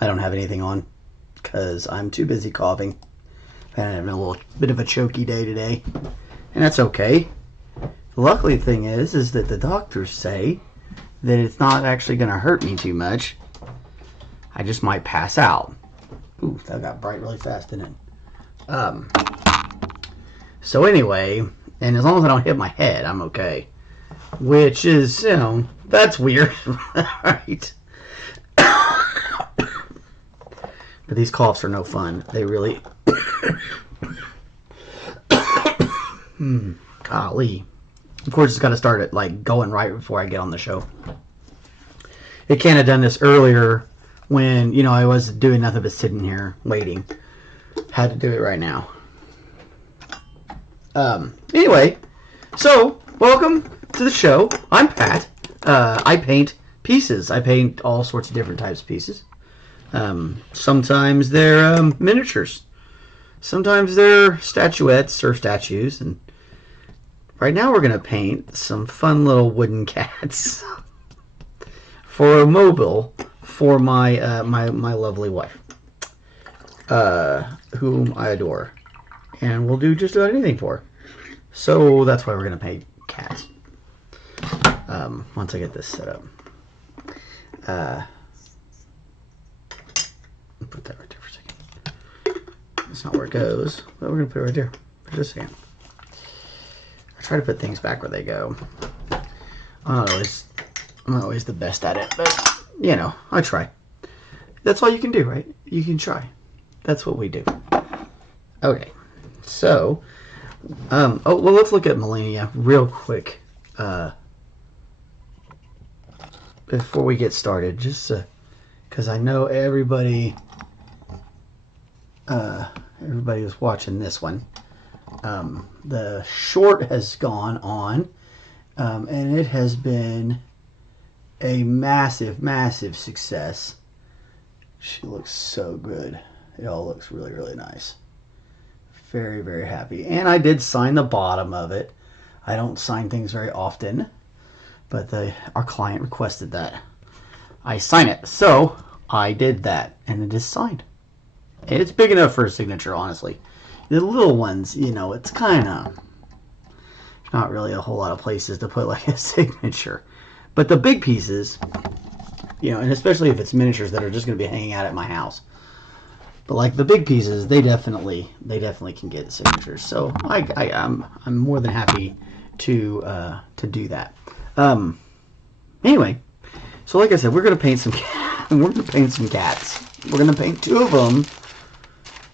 I don't have anything on because I'm too busy coughing. I'm having a little bit of a choky day today, and that's okay. The luckily thing is that the doctors say that it's not actually going to hurt me too much. I just might pass out. Ooh, that got bright really fast, didn't it? So anyway, and as long as I don't hit my head, I'm okay. Which is, that's weird, right? But these coughs are no fun. They really... Golly. Of course, it's got to start at, going right before I get on the show. It can't have done this earlier when, I was doing nothing but sitting here waiting. Had to do it right now. Anyway, so, welcome to the show. I'm Pat. I paint pieces. I paint all sorts of different types of pieces. Sometimes they're miniatures. Sometimes they're statuettes or statues. And right now we're going to paint some fun little wooden cats for a mobile for my my lovely wife, whom I adore. And we'll do just about anything for her. So that's why we're going to paint cats. Once I get this set up. Put that right there for a second. That's not where it goes, but we're going to put it right there for just a second. I try to put things back where they go. I'm not always the best at it, but, I try. That's all you can do, right? You can try. That's what we do. Okay. So, well, let's look at Malenia real quick before we get started, just because I know everybody was watching this one. The short has gone on, and it has been a massive, massive success. She looks so good. It all looks really, really nice. Very, very happy. And I did sign the bottom of it. I don't sign things very often, but our client requested that I sign it. So I did that, and it is signed. It's big enough for a signature, honestly. The little ones, it's kind of not really a whole lot of places to put like a signature. But the big pieces, and especially if it's miniatures that are just going to be hanging out at my house. But like the big pieces, they definitely can get signatures. So I'm more than happy to do that. Anyway, so like I said, we're gonna paint some cats. We're gonna paint two of them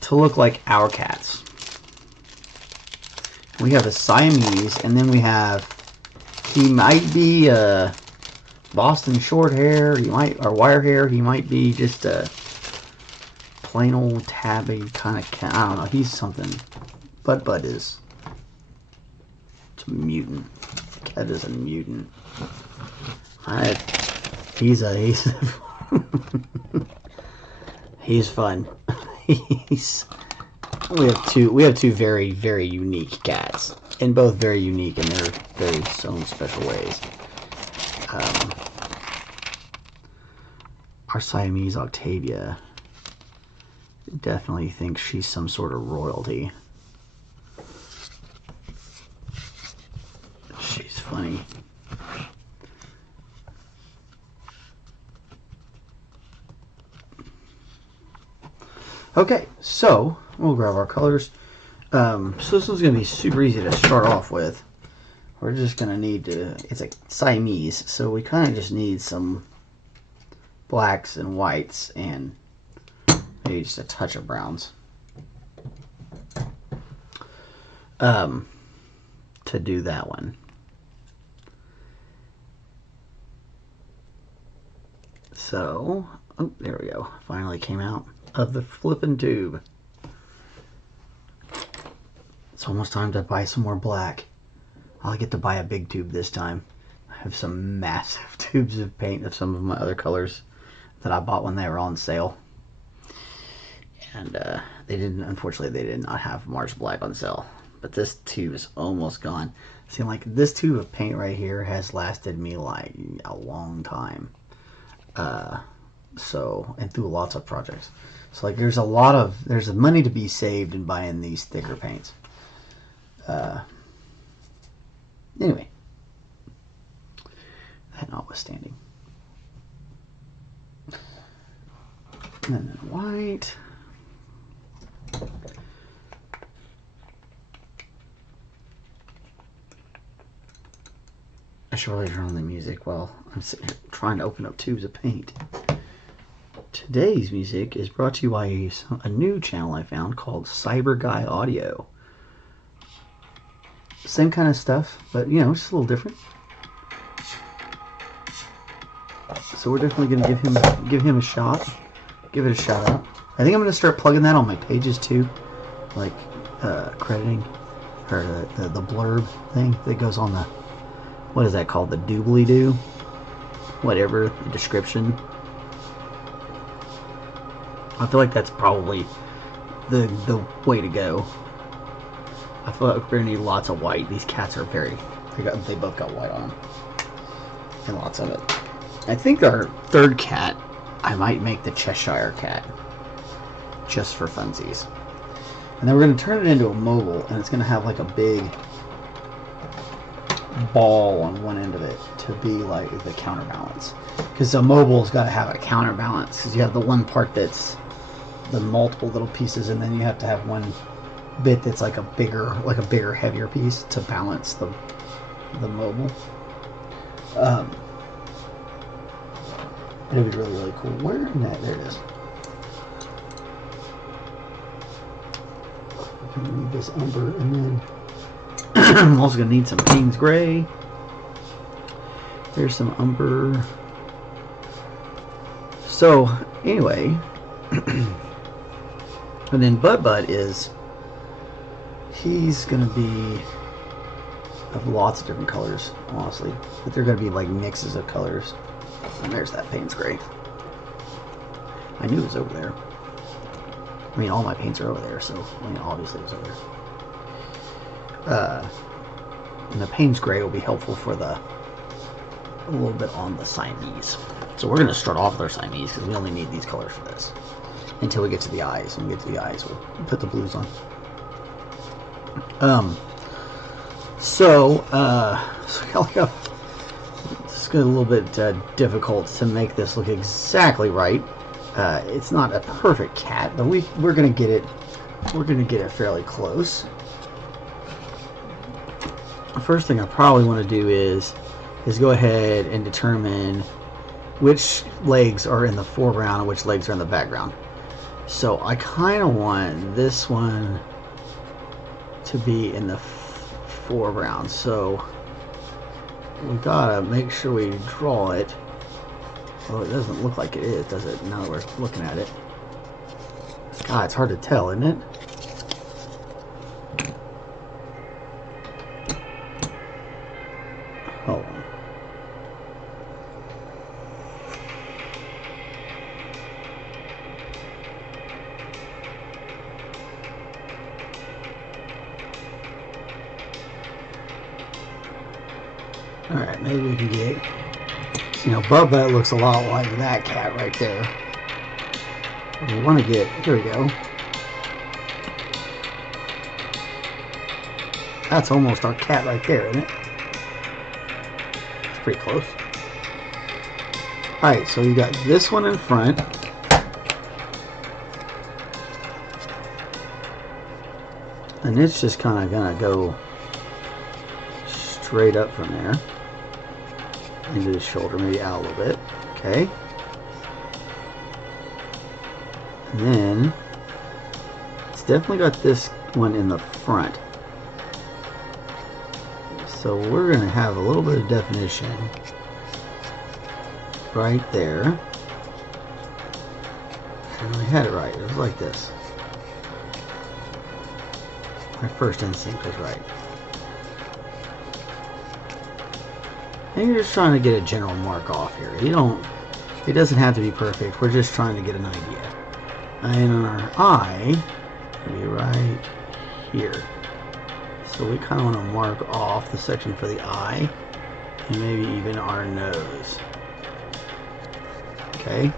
to look like our cats. We have a Siamese, and then we have, he might be Boston short hair, or wire hair. He might be just a plain old tabby kind of cat. I don't know. He's something. Bud is. It's a mutant. Cat is a mutant. He's he's fun. We have two very, very unique cats, and both very unique in their very own special ways. Our Siamese Octavia definitely thinks she's some sort of royalty. She's funny. Okay, so we'll grab our colors. So this one's going to be super easy to start off with. We're just going to need to, it's a Siamese, so we kind of just need some blacks and whites and maybe just a touch of browns to do that one. So, oh, there we go. Finally came out of the flippin' tube. It's almost time to buy some more black. I'll get to buy a big tube this time. I have some massive tubes of paint of some of my other colors that I bought when they were on sale. And unfortunately they did not have March Black on sale. But this tube is almost gone. See, like this tube of paint right here has lasted me like a long time. So, and through lots of projects. So like there's money to be saved in buying these thicker paints. Anyway, that notwithstanding. And then white. I should really turn on the music while I'm sitting here trying to open up tubes of paint. Today's music is brought to you by a new channel I found called Cyber Guy Audio. Same kind of stuff, but you know, just a little different. So we're definitely going to give him a shot. Give it a shout out. I think I'm going to start plugging that on my pages too, like crediting or the blurb thing that goes on the, what is that called? The doobly doo, whatever, the description. I feel like that's probably the way to go. I feel like we're gonna need lots of white. These cats are they both got white on them, and lots of it. I think our third cat, I might make the Cheshire cat, just for funsies. And then we're gonna turn it into a mobile, and it's gonna have like a big ball on one end of it to be like the counterbalance. Because the mobile's got to have a counterbalance. Because you have the one part that's the multiple little pieces, and then you have to have one bit that's like a bigger, heavier piece to balance the mobile. It'll be really, really cool. Where in that? There it is. I'm gonna need this umber, and then I'm also gonna need some Payne's gray. There's some umber. So anyway, and then Bud he's gonna be of lots of different colors, honestly, but they're gonna be like mixes of colors. And there's that Payne's gray. I knew it was over there. I mean, all my paints are over there, so I mean, obviously it was over there. And the Payne's gray will be helpful for a little bit on the Siamese. So we're going to start off with our Siamese because we only need these colors for this until we get to the eyes. When we get to the eyes, we'll put the blues on. So it's a little bit difficult to make this look exactly right. It's not a perfect cat, but we're going to get it. We're going to get it fairly close. The first thing I probably want to do is go ahead and determine which legs are in the foreground and which legs are in the background. So I kind of want this one to be in the foreground. So we gotta make sure we draw it. Well, it doesn't look like it is, does it? Now that we're looking at it. God, it's hard to tell, isn't it? Hold on. Alright, maybe we can get, you know, Bubba looks a lot like that cat right there. We want to get, here we go. That's almost our cat right there, isn't it? It's pretty close. Alright, so you got this one in front. And it's just kind of gonna go straight up from there into the shoulder, maybe out a little bit. Okay. And then it's definitely got this one in the front. So we're going to have a little bit of definition right there. And we had it right. It was like this. My first instinct was right. And you're just trying to get a general mark off here. It doesn't have to be perfect. We're just trying to get an idea. And our eye will be right here. So we kind of want to mark off the section for the eye and maybe even our nose. Okay.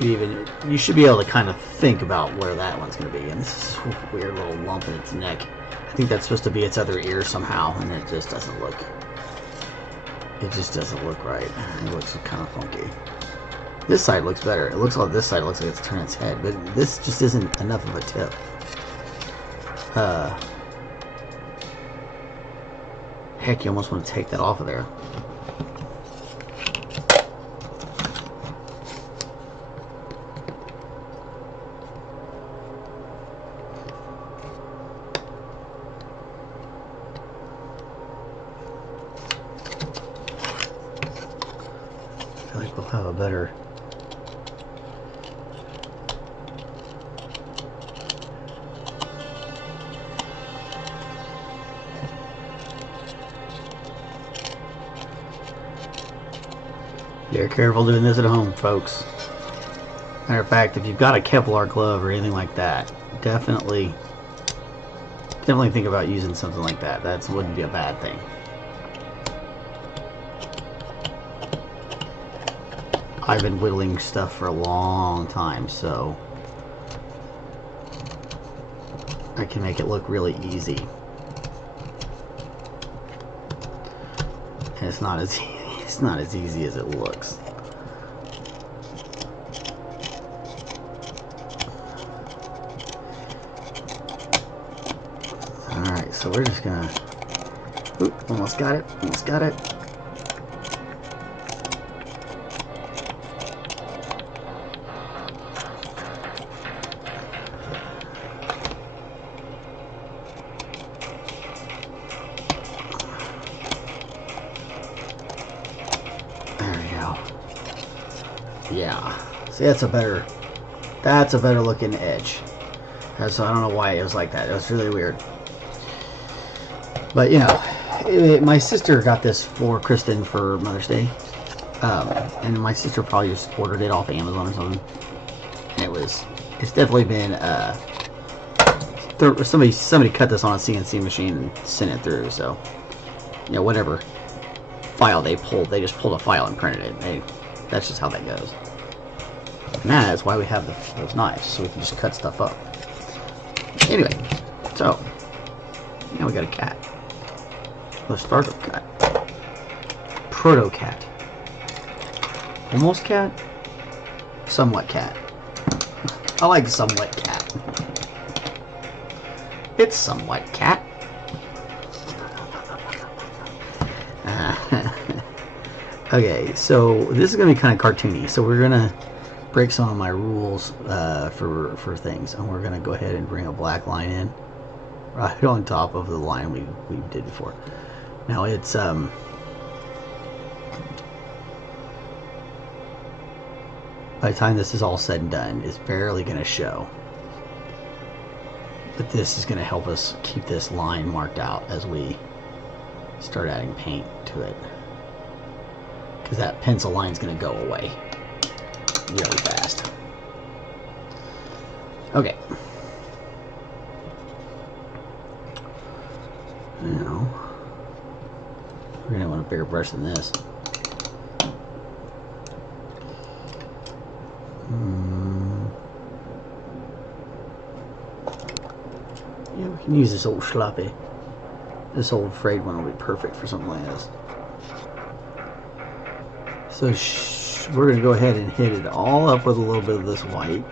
you should be able to kind of think about where that one's going to be. And this is a weird little lump in its neck. I think that's supposed to be its other ear somehow, and it just doesn't look right. It looks kind of funky. This side looks better. It looks like this side looks like it's turning its head, but this just isn't enough of a tip. Heck, you almost want to take that off of there. I feel like we'll have a better... Be careful doing this at home, folks. Matter of fact, if you've got a Kevlar glove or anything like that, definitely think about using something like that. That wouldn't be a bad thing. I've been whittling stuff for a long time, so I can make it look really easy. And it's not as easy as it looks. Alright, so we're just gonna... Oop, almost got it. Almost got it. Yeah, see, that's a better looking edge. So I don't know why it was like that. It was really weird. But you know, my sister got this for Kristen for Mother's Day, and my sister probably just ordered it off Amazon or something. And it's definitely been somebody cut this on a CNC machine and sent it through. So you know, whatever file they just pulled a file and printed it. That's just how that goes. And that is why we have those knives, so we can just cut stuff up. Anyway, so now we got a cat. The startup cat. Proto cat. Almost cat? Somewhat cat. I like somewhat cat. It's somewhat cat. Okay, so this is going to be kind of cartoony, so we're going to break some of my rules for things, and we're going to go ahead and bring a black line in right on top of the line we did before. Now it's by the time this is all said and done, it's barely going to show, but this is going to help us keep this line marked out as we start adding paint to it. Because that pencil line is going to go away really fast. Okay. Now, we're going to want a bigger brush than this. Yeah, we can use this old sloppy. This old frayed one will be perfect for something like this. So we're going to go ahead and hit it all up with a little bit of this white.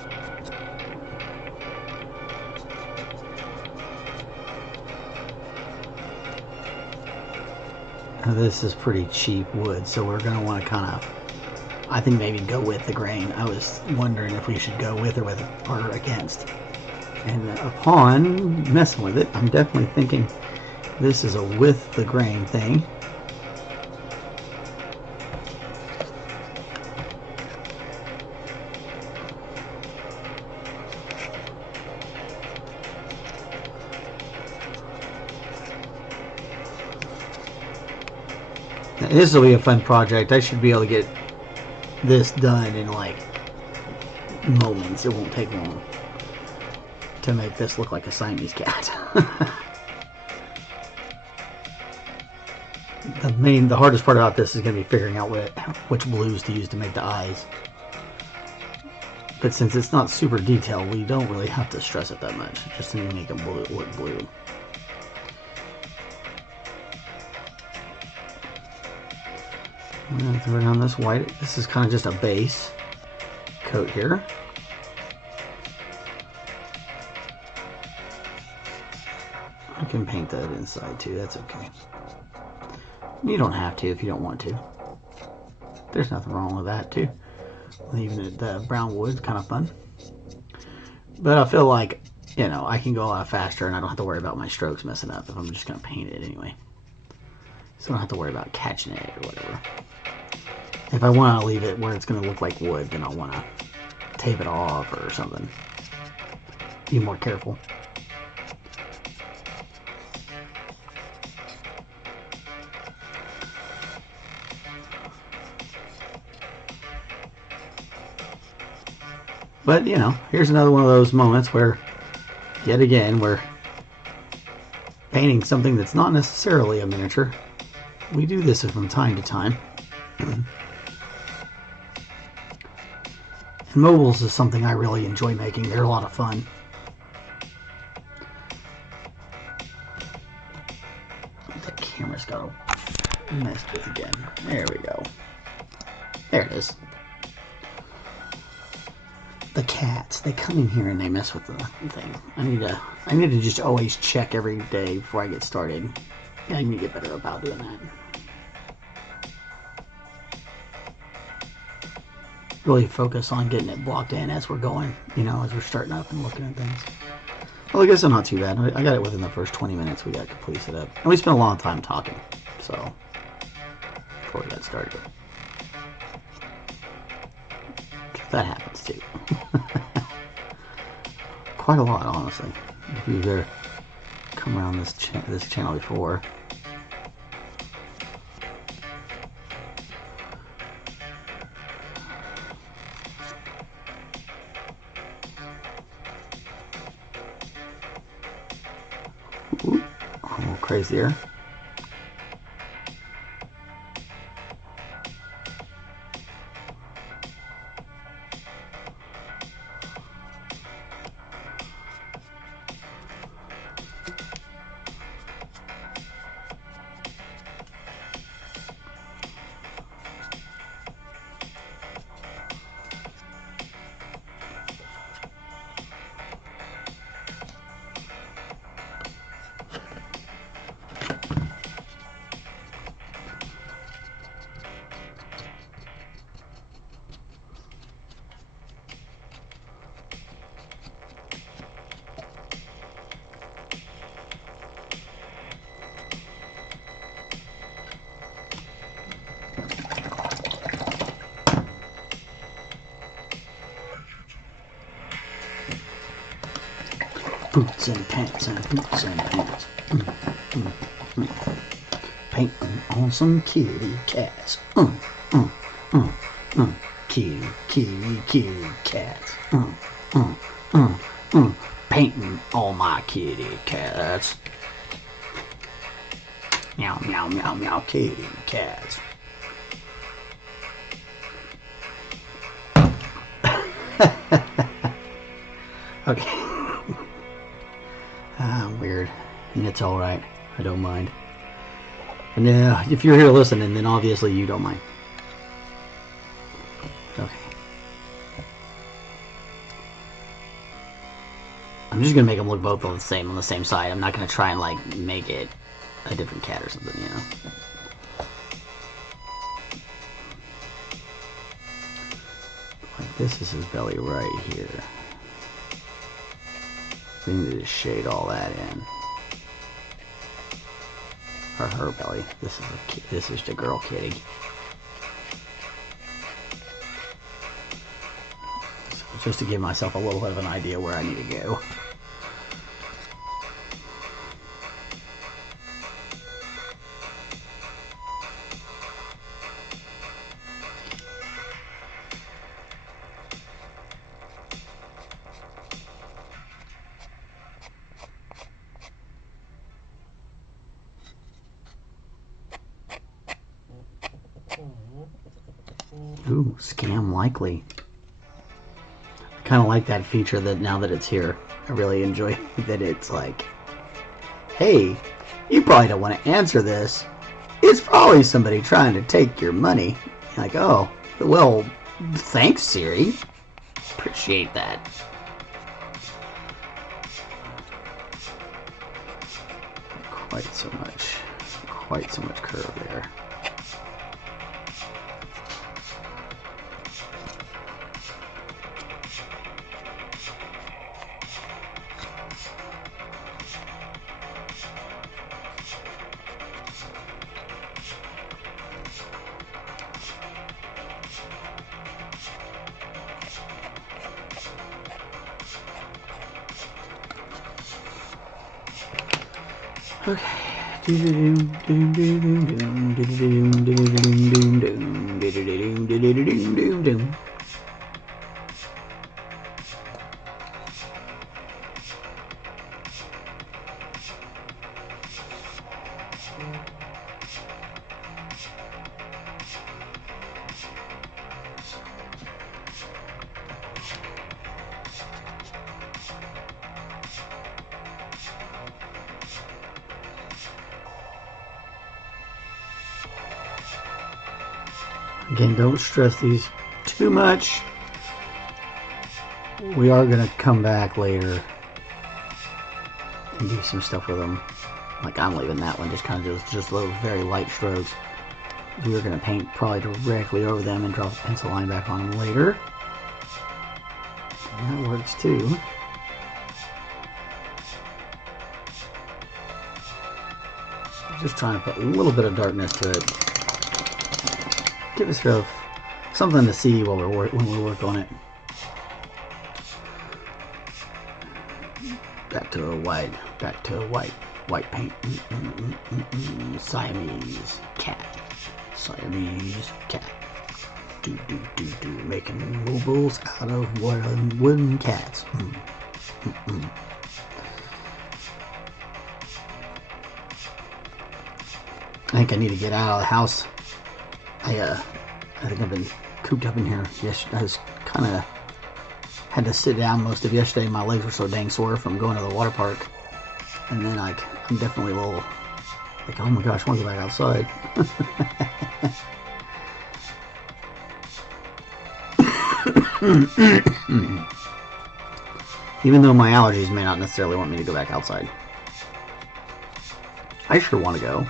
Now this is pretty cheap wood, so we're going to want to kind of, I think maybe go with the grain. I was wondering if we should go with or against. And upon messing with it, I'm definitely thinking this is a with the grain thing. This will be a fun project. I should be able to get this done in like moments. It won't take long to make this look like a Siamese cat. The hardest part about this is going to be figuring out which blues to use to make the eyes. But since it's not super detailed, we don't really have to stress it that much. Just to make them blue look blue. I'm going to throw down this white. This is kind of just a base coat here. I can paint that inside too, that's okay. You don't have to if you don't want to. There's nothing wrong with that too. Leaving it the brown wood, kind of fun. But I feel like, you know, I can go a lot faster and I don't have to worry about my strokes messing up if I'm just going to paint it anyway. So I don't have to worry about catching it or whatever. If I want to leave it where it's going to look like wood, then I'll want to tape it off or something. Be more careful. But, you know, here's another one of those moments where, yet again, we're painting something that's not necessarily a miniature. We do this from time to time. And mobiles is something I really enjoy making. They're a lot of fun. The camera's got messed with again. There we go. There it is. The cats, they come in here and they mess with the thing. I need to just always check every day before I get started. Yeah, I need to get better about doing that. Really focus on getting it blocked in as we're going, you know, as we're starting up and looking at things. Well, I guess it's not too bad. I got it within the first 20 minutes. We got completely set up. And we spent a long time talking, so, before we got started. That happens too. Quite a lot, honestly. If you've ever come around this channel before. Ooh, a little crazier. Boots and pants and boots and pants. Painting on some kitty cats. Kitty cats. Painting all my kitty cats. Meow, meow, meow, meow, kitty cats. Okay. Weird. And it's alright. I don't mind. And if you're here listening, then obviously you don't mind. Okay. I'm just gonna make them look both on the same side. I'm not gonna try and like make it a different cat or something, you know. Like this is his belly right here. We need to shade all that in. Or her belly. This is the girl kitty. So just to give myself a little bit of an idea where I need to go. Ooh, scam likely. kind of like that feature that now that it's here, I really enjoy that it's like, hey, you probably don't want to answer this. It's probably somebody trying to take your money. Like, oh, well, thanks, Siri. Appreciate that. Quite so much curve there. Again, don't stress these too much. We are going to come back later and do some stuff with them. Like, I'm leaving that one, just kind of just those very light strokes. We are going to paint probably directly over them and draw the pencil line back on them later. And that works too. Just trying to put a little bit of darkness to it. Give us something to see while when we work on it. Back to a white paint. Siamese cat. Making mobiles out of wooden cats. I think I need to get out of the house. I think I've been cooped up in here. Yes, I was kind of had to sit down most of yesterday. My legs were so dang sore from going to the water park, and then I'm definitely a little like, oh my gosh, I want to go back outside. Even though my allergies may not necessarily want me to go back outside, I sure want to go.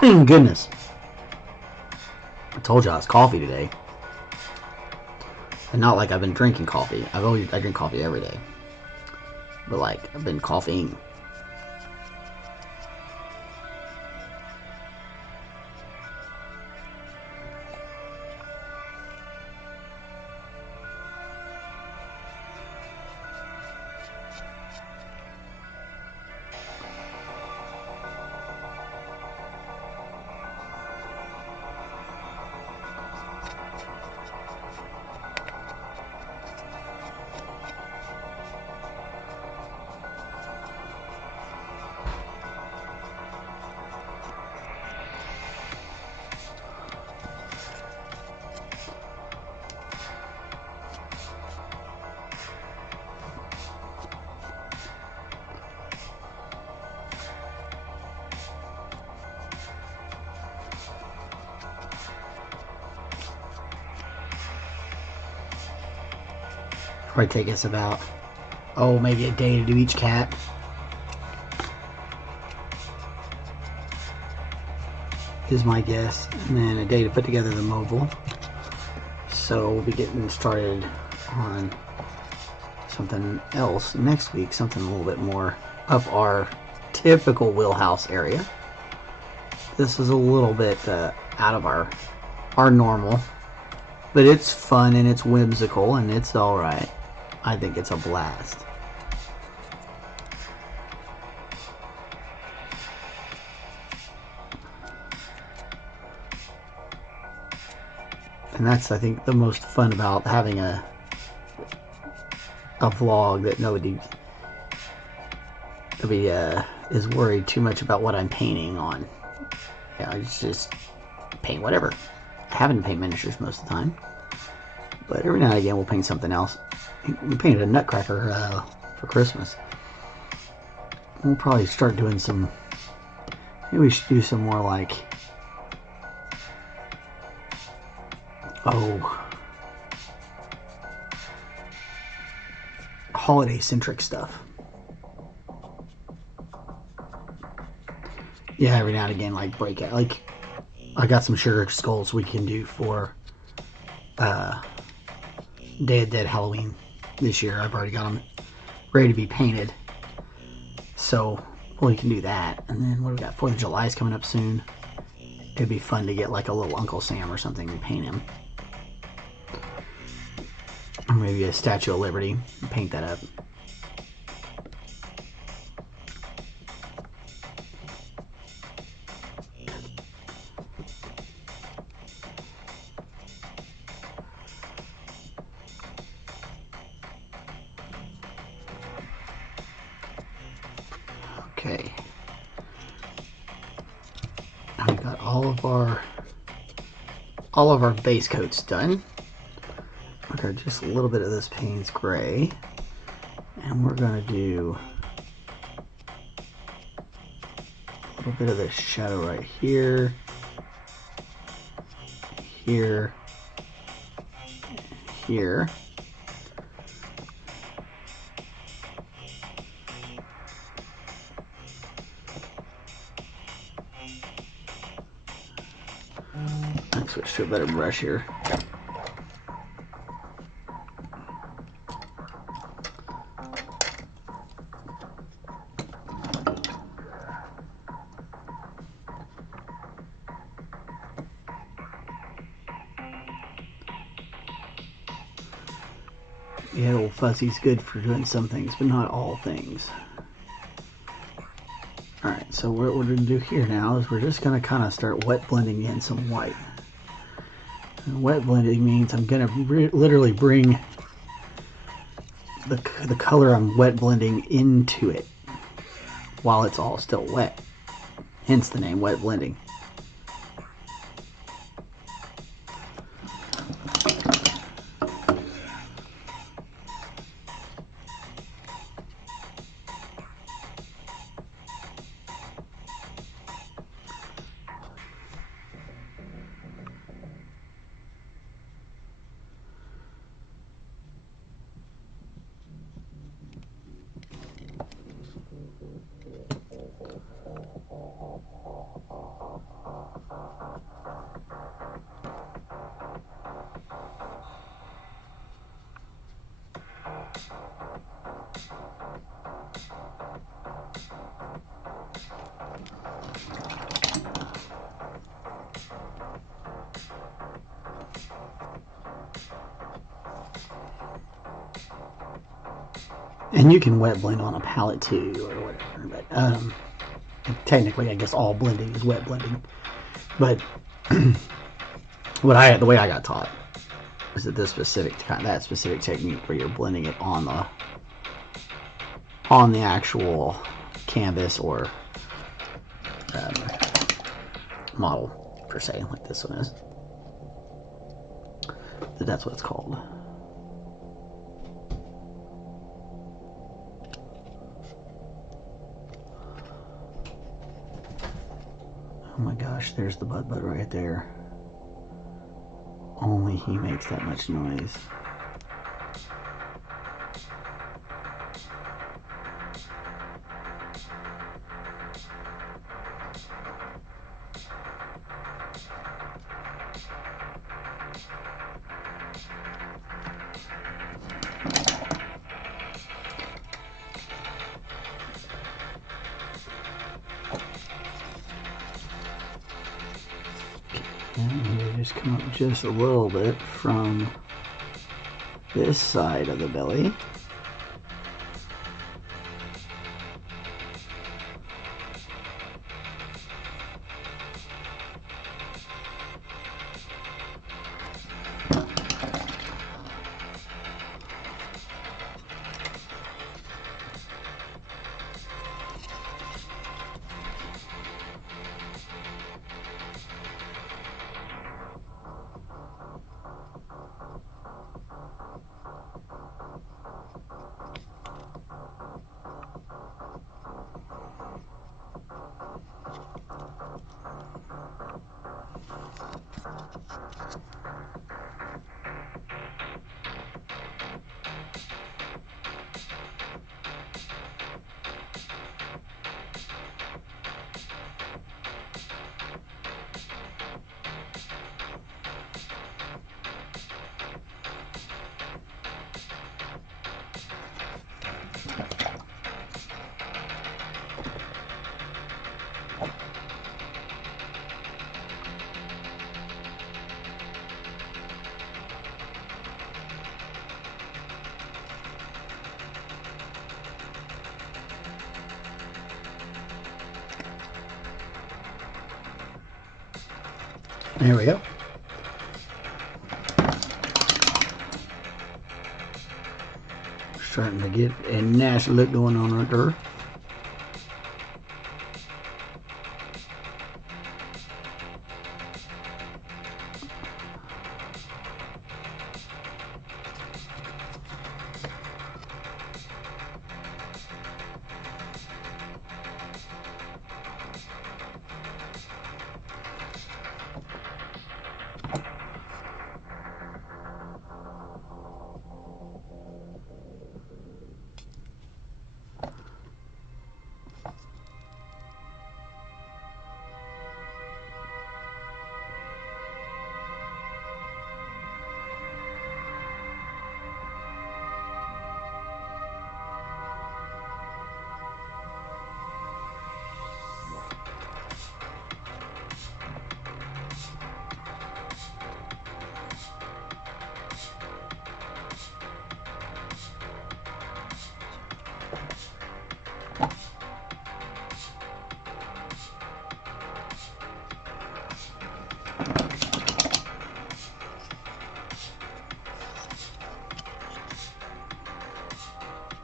Goodness. I told you I was coffee today. And not like I've been drinking coffee. I drink coffee every day. But like, I've been coughing. Probably take us about, oh, maybe a day to do each cat. Is my guess. And then a day to put together the mobile. So we'll be getting started on something else next week, something a little bit more up our typical wheelhouse area. This is a little bit out of our normal, but it's fun and it's whimsical and it's alright. I think it's a blast. And that's, I think, the most fun about having a vlog, that nobody is worried too much about what I'm painting on. Yeah, I just paint whatever. I haven't paint miniatures most of the time, but every now and again we'll paint something else. We painted a nutcracker for Christmas. We'll probably start doing some. Maybe we should do some more like, holiday centric stuff. Yeah, every now and again, like break out. Like, I got some sugar skulls we can do for Day of Dead Halloween this year. I've already got them ready to be painted, so we can do that. And then what do we got? 4th of July is coming up soon. It'd be fun to get like a little Uncle Sam or something and paint him. Or maybe a Statue of Liberty and paint that up. Okay. Now we've got all of our base coats done. Okay, just a little bit of this Payne's gray, and we're gonna do a little bit of this shadow right here, here, here. I'll switch to a better brush here. Yeah, old fuzzy's good for doing some things, but not all things. Alright, so what we're going to do here now is we're just going to kind of start wet blending in some white. And wet blending means I'm going to literally bring the color I'm wet blending into it while it's all still wet. Hence the name wet blending. And you can wet blend on a palette too, or whatever. But technically, I guess all blending is wet blending. But the way I got taught is that that specific technique where you're blending it on the actual canvas or model per se, like this one is. That's what it's called. Oh my gosh, there's the bud right there. Only he makes that much noise. And you just come up just a little bit from this side of the belly. There we go. Starting to get a nice look going on right there.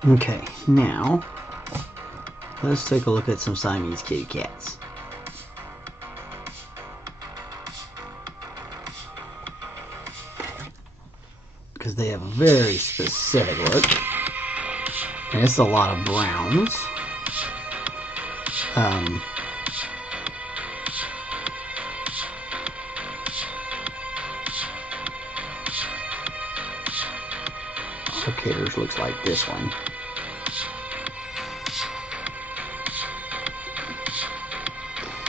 Okay, now let's take a look at some Siamese kitty cats. Because they have a very specific look. And it's a lot of browns. Locators looks like this one.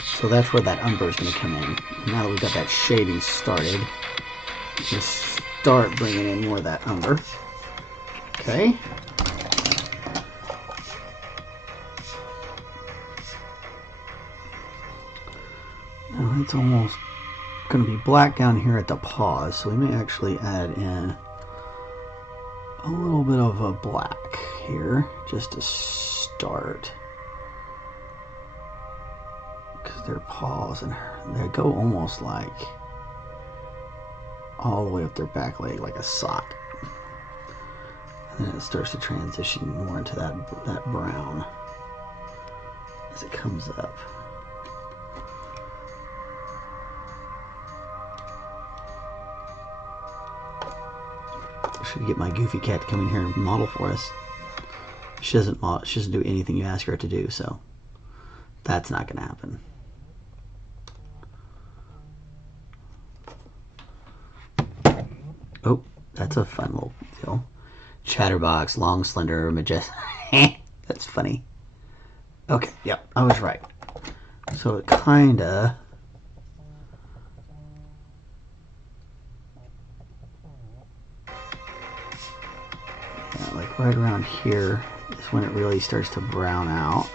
So that's where that umber is going to come in. Now that we've got that shading started, just start bringing in more of that umber. Okay. Now it's almost going to be black down here at the paws, so we may actually add in a little bit of a black here just to start. Their paws, and they go almost like all the way up their back leg like a sock, and then it starts to transition more into that brown as it comes up. I should get my goofy cat to come in here and model for us. She doesn't do anything you ask her to do, so that's not going to happen. Oh, that's a fun little deal. Chatterbox, long, slender, majestic. That's funny. Okay, yep, I was right. So it kinda... yeah, like right around here is when it really starts to brown out.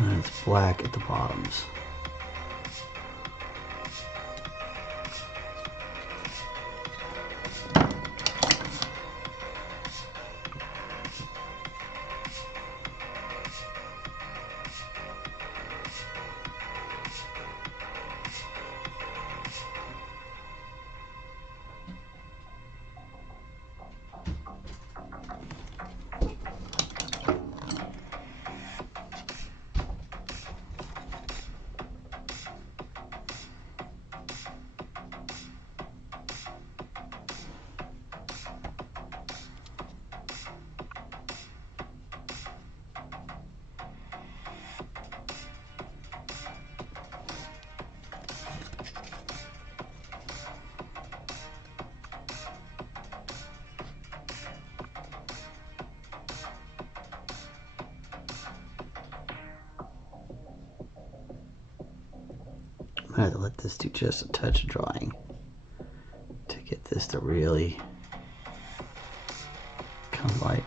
And it's black at the bottoms. I have to let this do just a touch of drying to get this to really come light.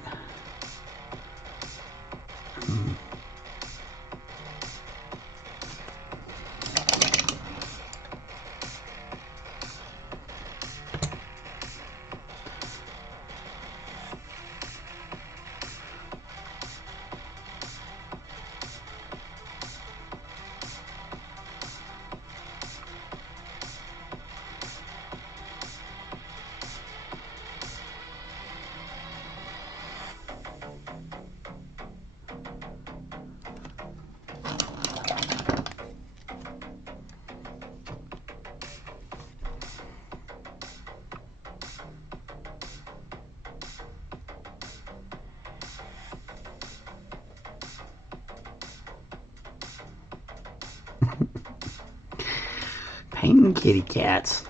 Payne kitty cats.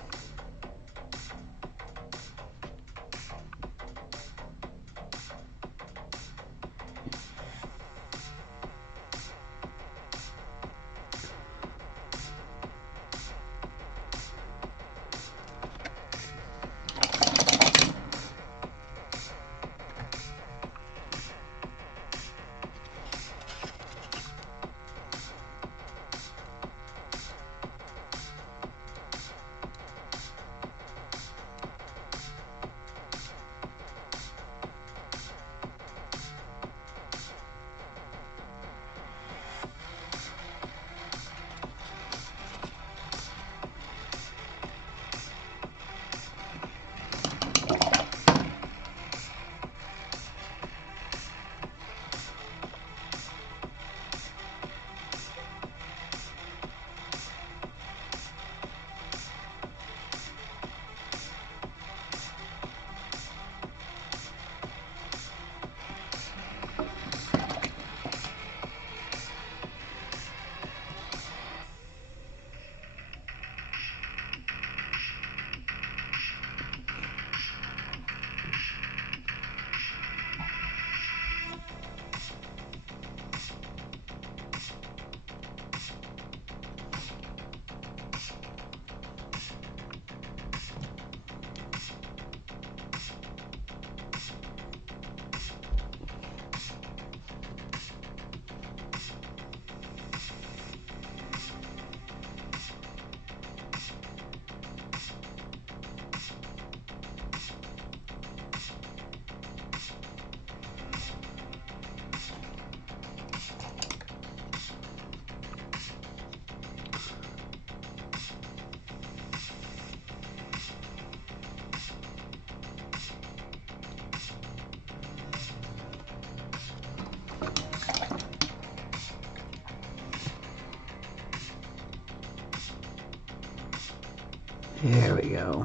There we go.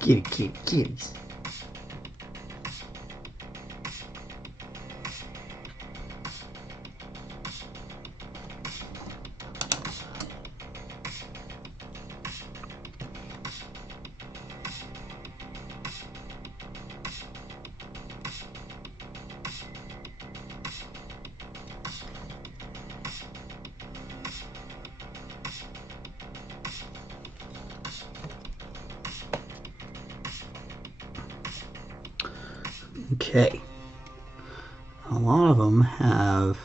Kitty, kitty, kitties. Okay. A lot of them have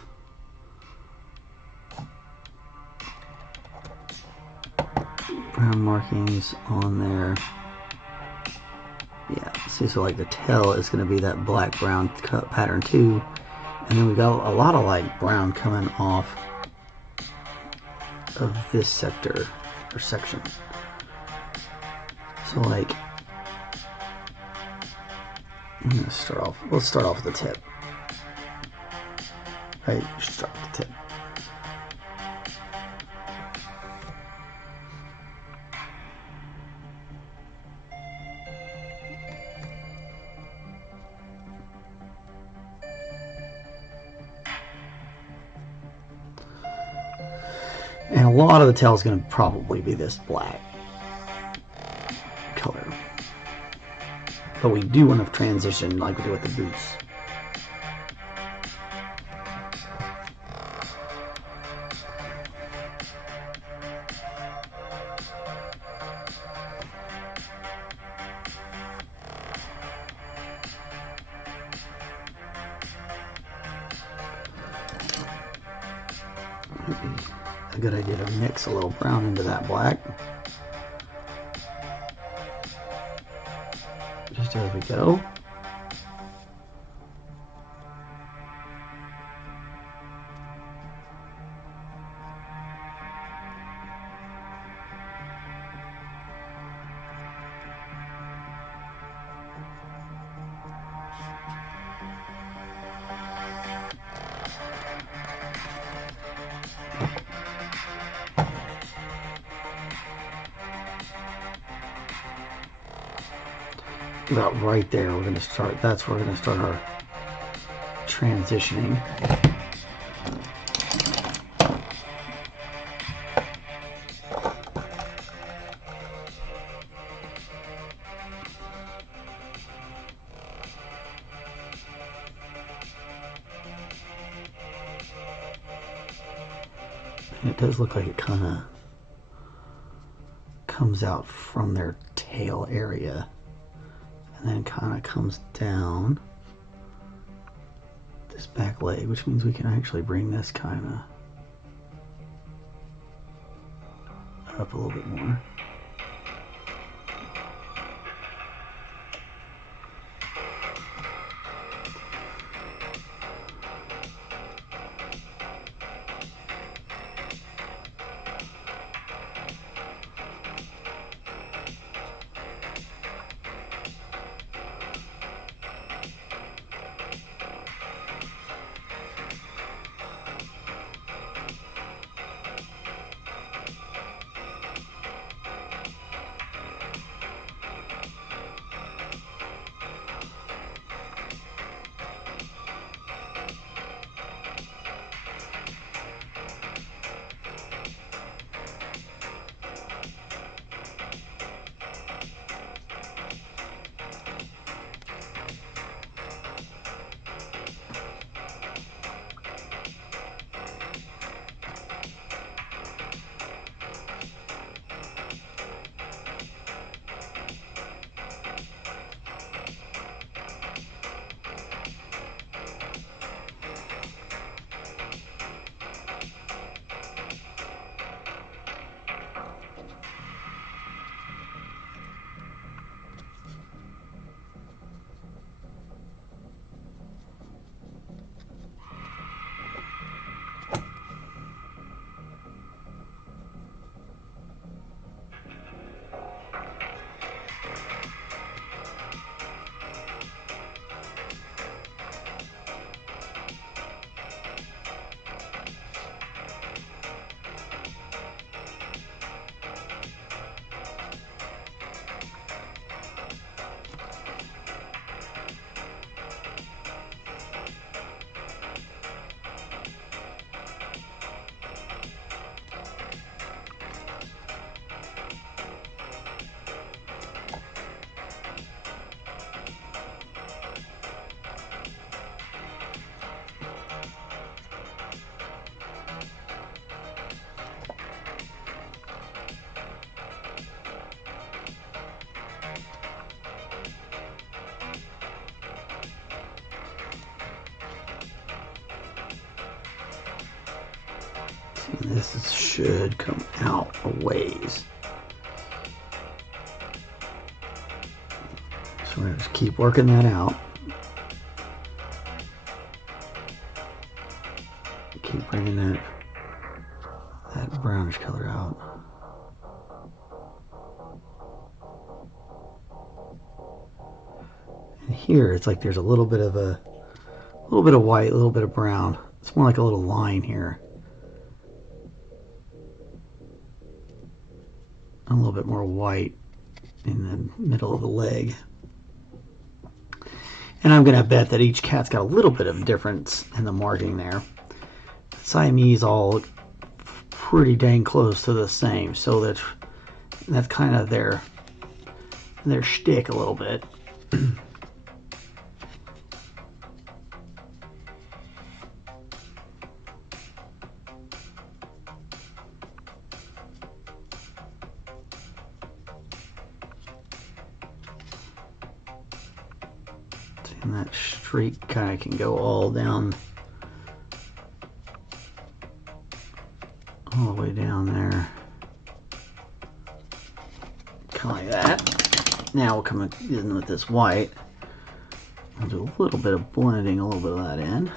brown markings on there. Yeah, see, so like the tail is going to be that black brown pattern too, and then we got a lot of like brown coming off of this sector or section. So like, I'm going to start off, let's start off with the tip. Right, start with the tip. And a lot of the tail is going to probably be this black color. But we do want to transition like we do with the boots. A good idea to mix a little brown into that black. Just as we go. About right there, we're going to start, that's where we're going to start our transitioning. And it does look like it kind of comes out from their tail area. And then kind of comes down this back leg, which means we can actually bring this kind of up a little bit more. And should come out a ways. So we're going to just keep working that out. Keep bringing that brownish color out. And here it's like there's a little bit of white, a little bit of brown. It's more like a little line here. A little bit more white in the middle of the leg. And I'm going to bet that each cat's got a little bit of difference in the marking there. Siamese all look pretty dang close to the same, so that's kind of their shtick a little bit. And that streak kind of can go all down, all the way down there. Kind of like that. Now we'll come in with this white. We'll do a little bit of blending, a little bit of that in.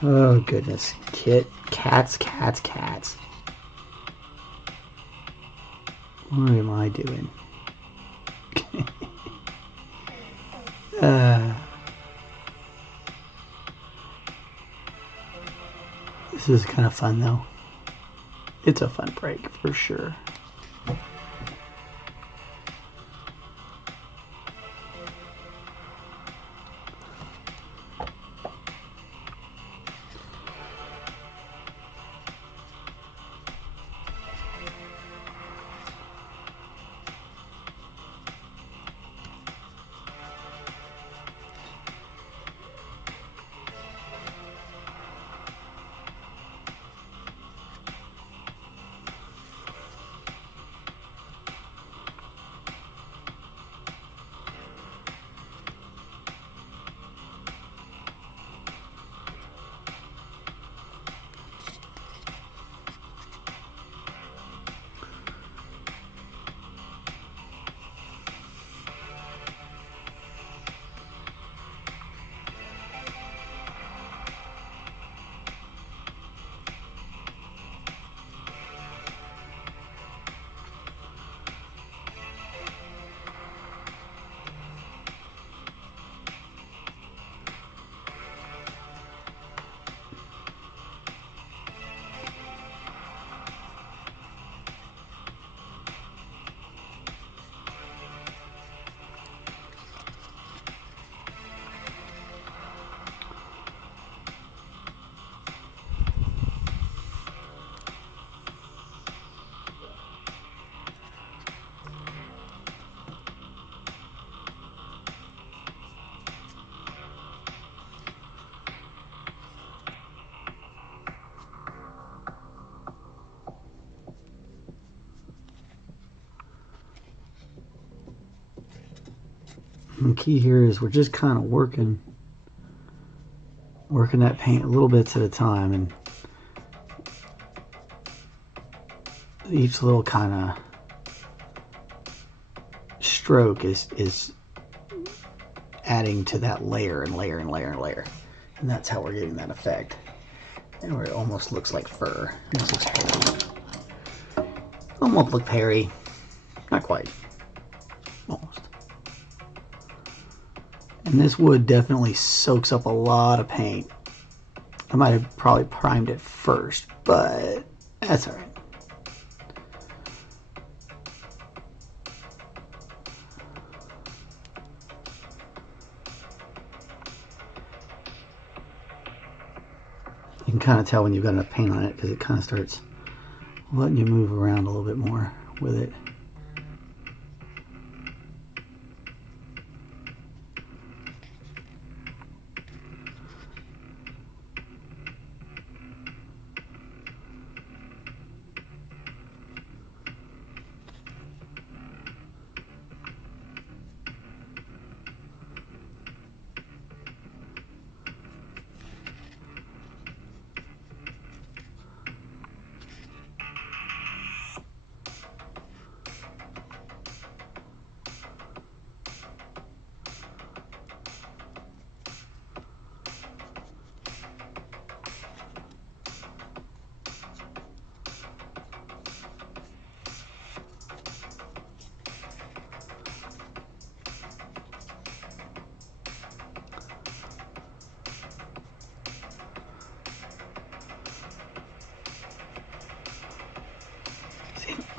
Oh goodness, cats. What am I doing? This is kind of fun though. It's a fun break for sure. The key here is we're just kind of working that paint little bits at a time, and each little kind of stroke is adding to that layer and layer and layer and layer, and that's how we're getting that effect. And where it almost looks like fur. This looks hairy. Almost look hairy. Not quite. Almost. And this wood definitely soaks up a lot of paint. I might have probably primed it first, but that's alright. You can kind of tell when you've got enough paint on it because it kind of starts letting you move around a little bit more with it.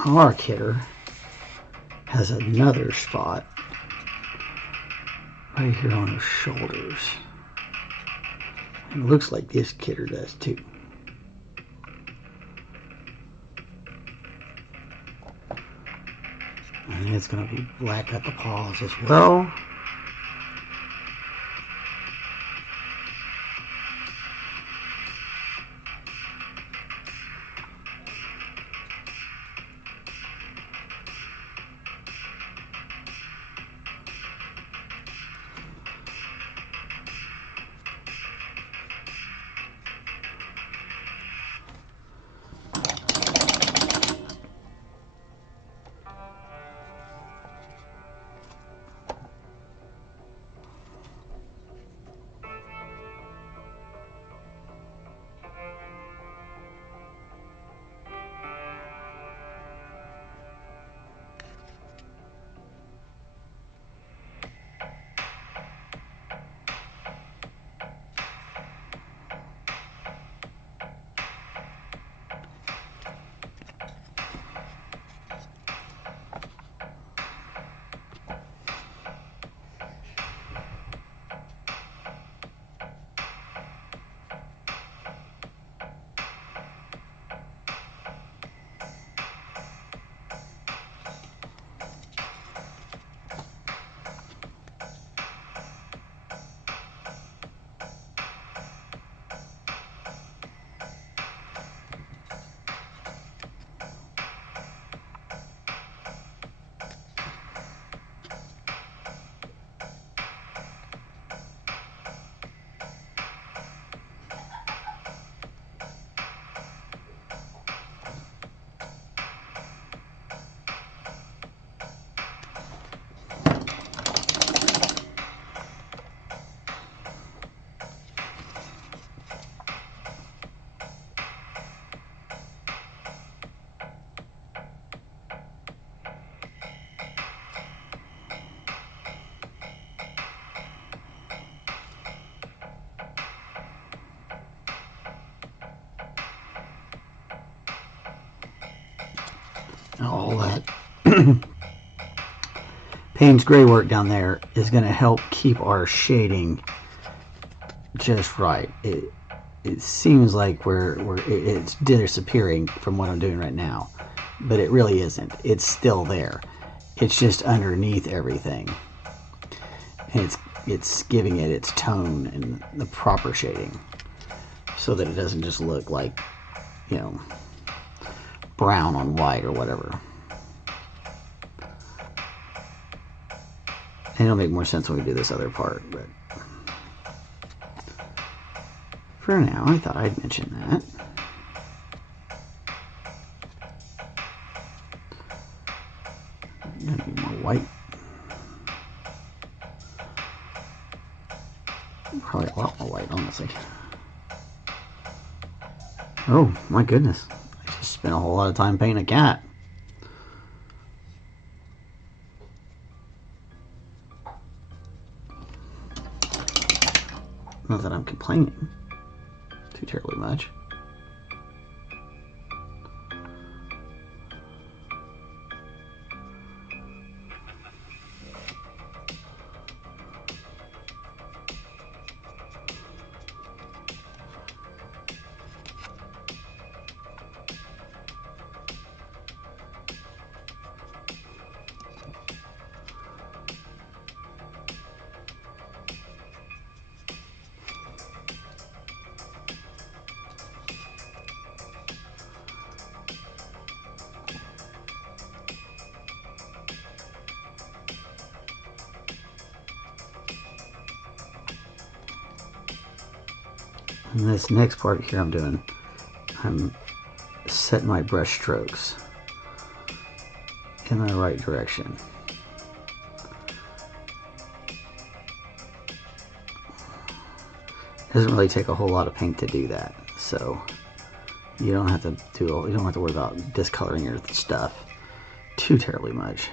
Our kidder has another spot right here on his shoulders. It looks like this kidder does too. And it's going to be black at the paws as well. All that Payne's gray work down there is going to help keep our shading just right. It seems like it's disappearing from what I'm doing right now, but it really isn't. It's still there. It's just underneath everything, and it's giving it its tone and the proper shading, so that it doesn't just look like, you know, brown on white or whatever. it'll make more sense when we do this other part, but for now, I thought I'd mention that. Gonna be more white. Probably a lot more white, honestly. Oh my goodness! I just spent a whole lot of time painting a cat. Not that I'm complaining too terribly much. And this next part here I'm setting my brush strokes in the right direction. It doesn't really take a whole lot of paint to do that, so you don't have to worry about discoloring your stuff too terribly much.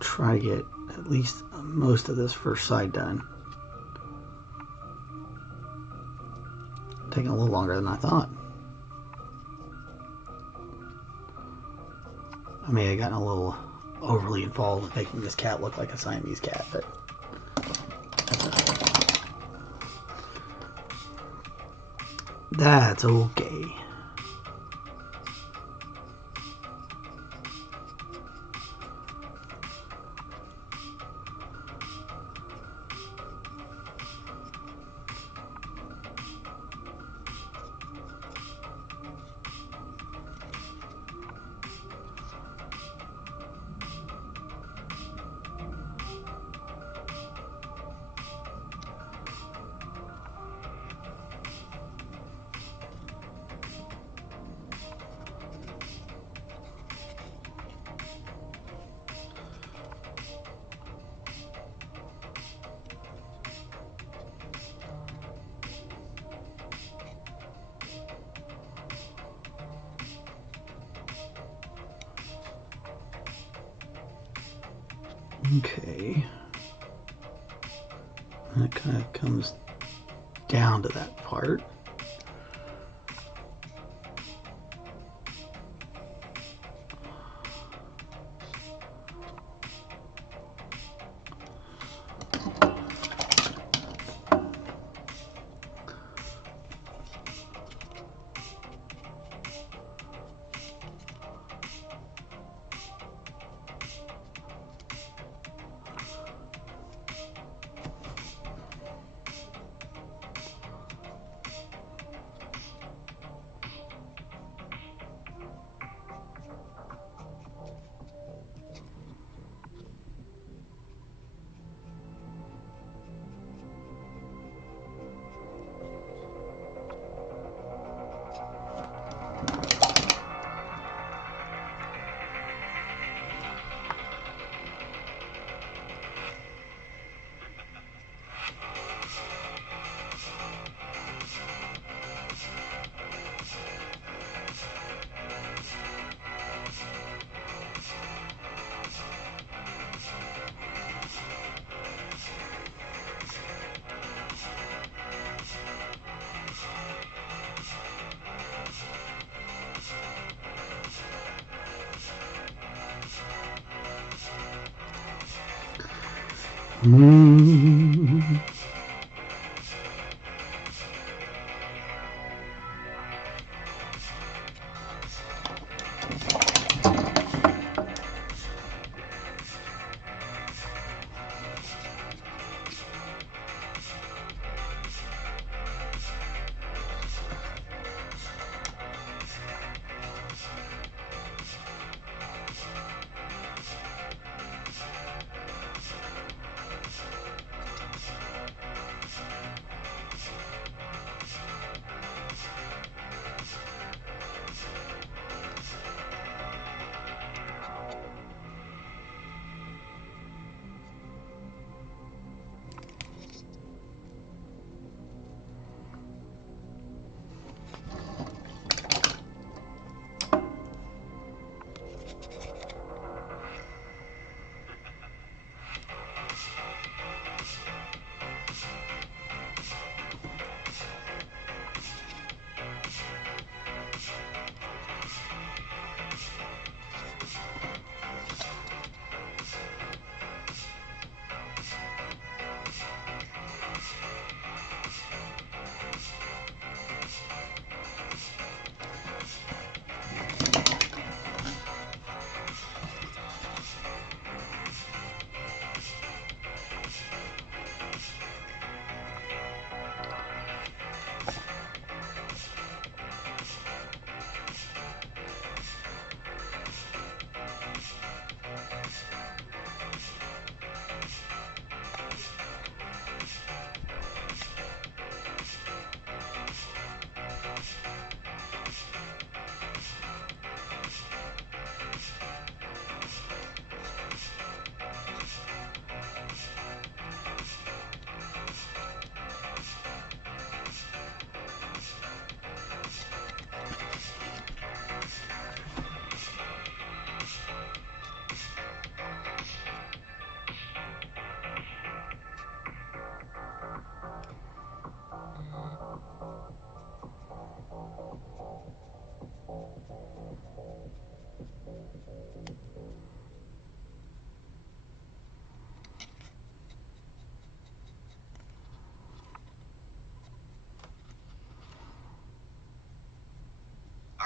Try to get at least most of this first side done. Taking a little longer than I thought. I may have gotten a little overly involved with making this cat look like a Siamese cat, but that's okay. Okay. That kind of comes down to that part.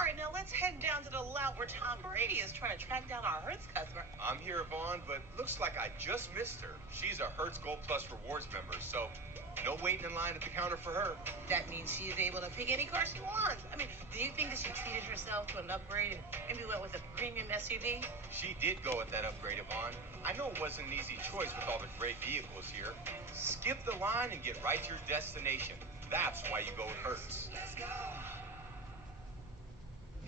All right, now let's head down to the lot where Tom Brady is trying to track down our Hertz customer. I'm here, Vaughn, but looks like I just missed her. She's a Hertz Gold Plus Rewards member, so no waiting in line at the counter for her. That means she is able to pick any car she wants. I mean, do you think that she treated herself to an upgrade and maybe went with a premium SUV? She did go with that upgrade, Vaughn. I know it wasn't an easy choice with all the great vehicles here. Skip the line and get right to your destination. That's why you go with Hertz. Let's go.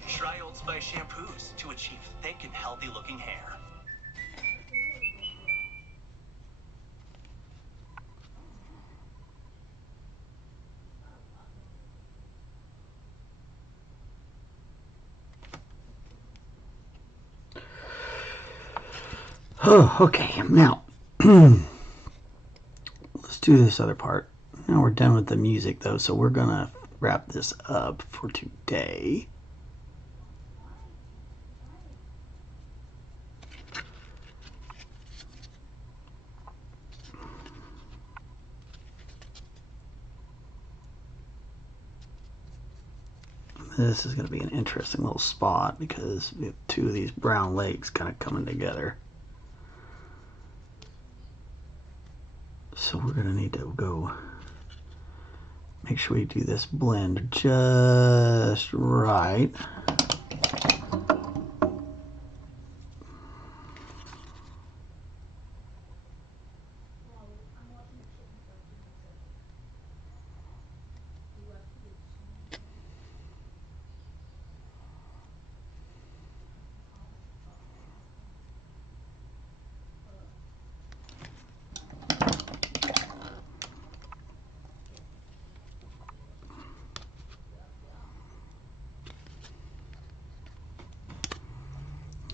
Try Old Spice shampoos to achieve thick and healthy looking hair. Oh, okay. Now, Let's do this other part. Now we're done with the music though, so we're gonna wrap this up for today. This is going to be an interesting little spot because we have two of these brown lakes kind of coming together. So we're going to need to go make sure we do this blend just right.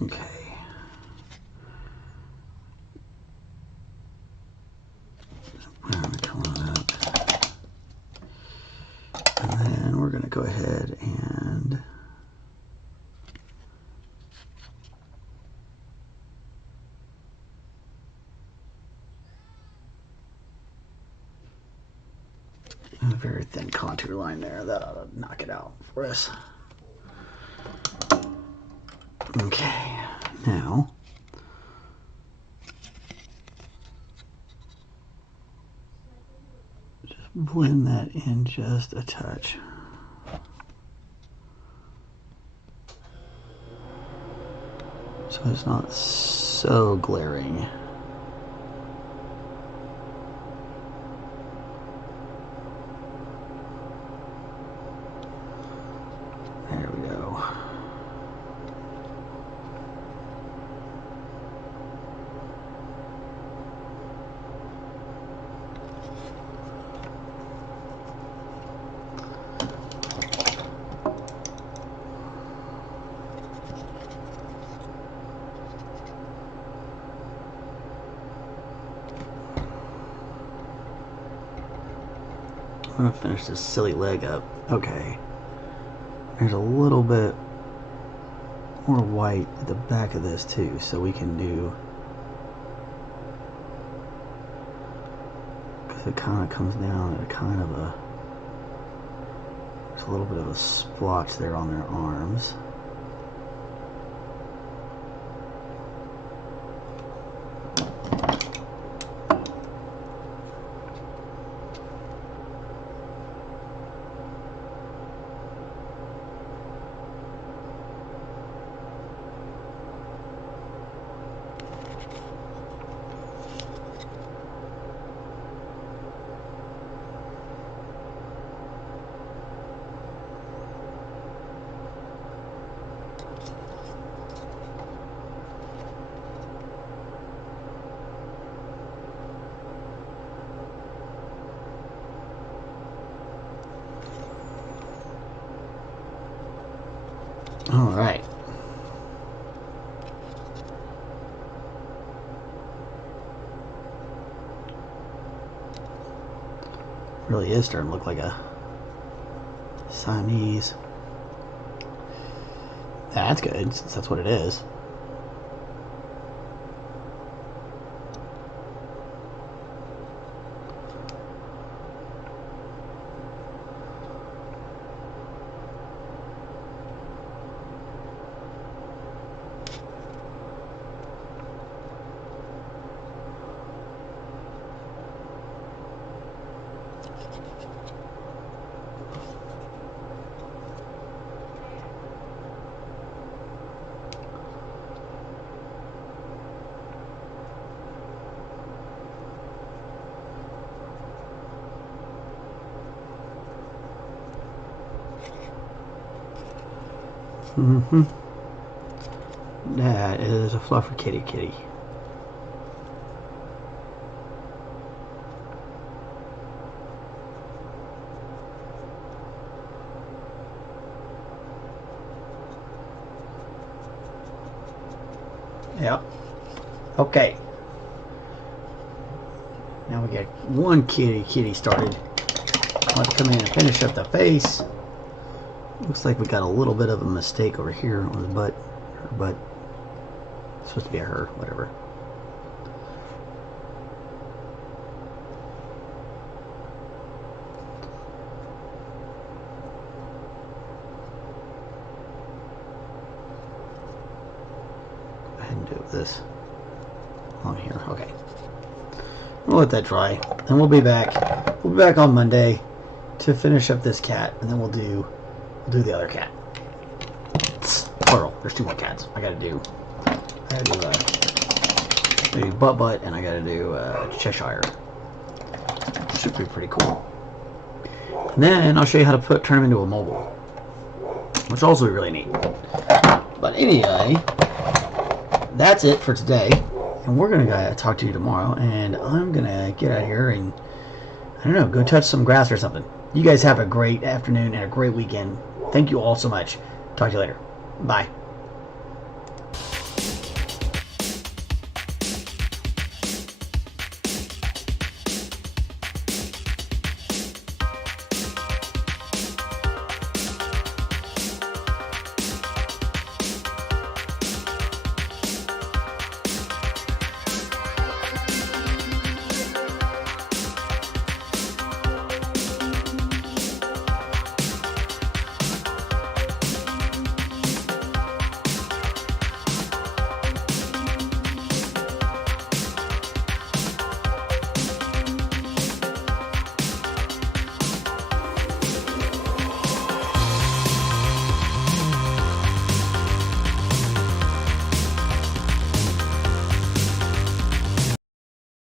Okay. And then we're going to go ahead and a very thin contour line there. That ought to knock it out for us. Okay, now just blend that in just a touch. So it's not so glaring. There we go. I'm gonna finish this silly leg up. Okay. There's a little bit more white at the back of this too, so we can do, because it kind of comes down at a kind of a, there's a little bit of a splotch there on their arms. All right. Really is starting to look like a Siamese. That's good, since that's what it is. Mm-hmm. That is a fluffer kitty kitty. Yep. Okay. now we got one kitty started. I'll have to come in and finish up the face. Looks like we got a little bit of a mistake over here on the butt. Her butt. It's supposed to be a her, whatever. Go ahead and do this on here. Okay. We'll let that dry. And we'll be back. We'll be back on Monday to finish up this cat, and then we'll do the other cat. Plural. There's 2 more cats. I gotta do butt, and I gotta do Cheshire. Should be pretty cool. And then I'll show you how to turn them into a mobile, which also be really neat. But anyway, that's it for today, and we're gonna talk to you tomorrow. And I'm gonna get out of here and I don't know, go touch some grass or something. You guys have a great afternoon and a great weekend. Thank you all so much. Talk to you later. Bye.